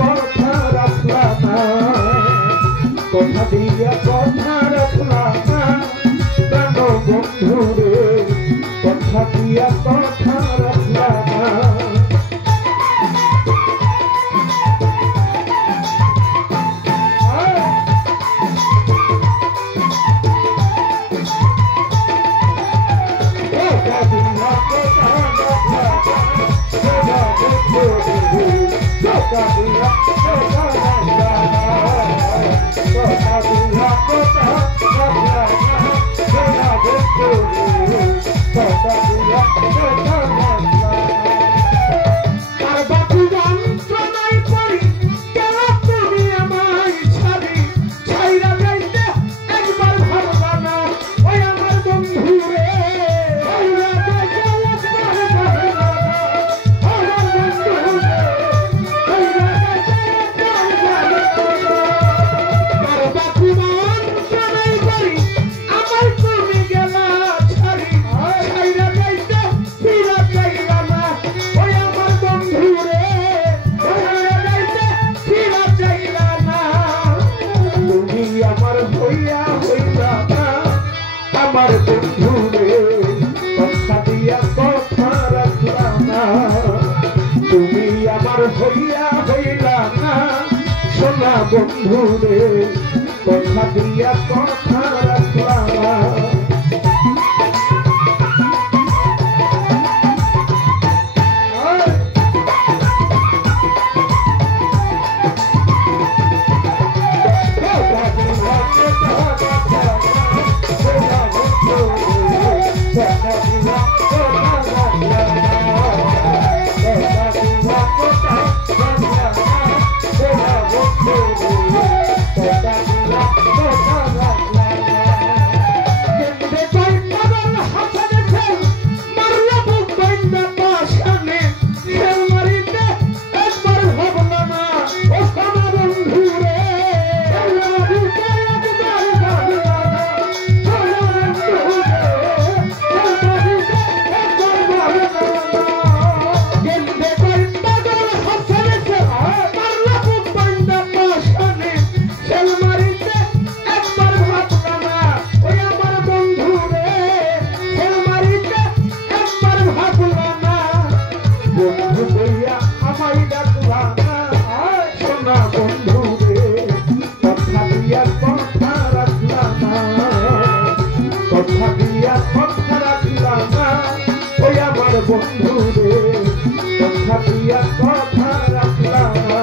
কথা রাখলা না, কথা দিয়া কথা রাখলা না কেন বন্ধু রে, কথা দিয়া কথা রাখলা না। আমার বন্ধু রে কথা দিয়া কথা রাখলা না, তুমি আমার হইয়া হইলা না সোনা বন্ধু রে, কথা দিয়া কথা রাখলা না। বন্ধু রে কথা দিয়া কথা রাখলা না, কথা দিয়া কথা রাখলা না বন্ধু, কথা দিয়া কথা রাখলা না,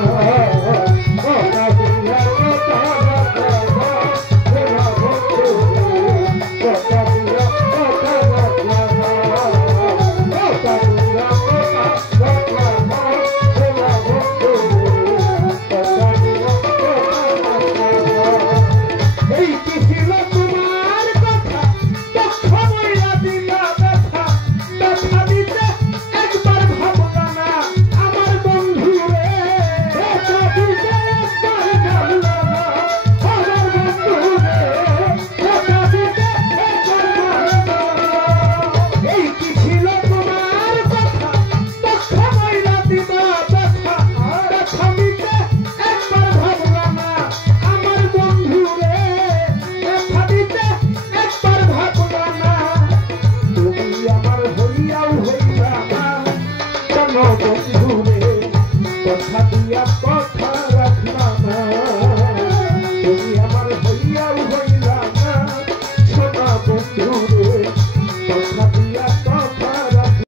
কথা দিয়া কথা রাখলা না বন্ধু, কথা দিয়া কথা রাখলা না। এই কি ছিল তোমার কথা দুঃখ বইলা দিলা ব্যথা, ব্যথা দিতে একবার ভাবলা না আমার বন্ধু রে, ব্যথা দিতে একবার ভাবলা না আমার বন্ধু রে, ব্যথা দিতে একবার ভাবলা না। এই কি ছিল তোমার কথা দুঃখ বইলা দিলা ব্যথা, ব্যথা দিতে একবার ভাবলা না আমার বন্ধু রে, ব্যথা দিতে একবার ভাবলা না। তুমি আমার হইয়াও হইলা না কেন বন্ধু রে, কথা দিয়া কথা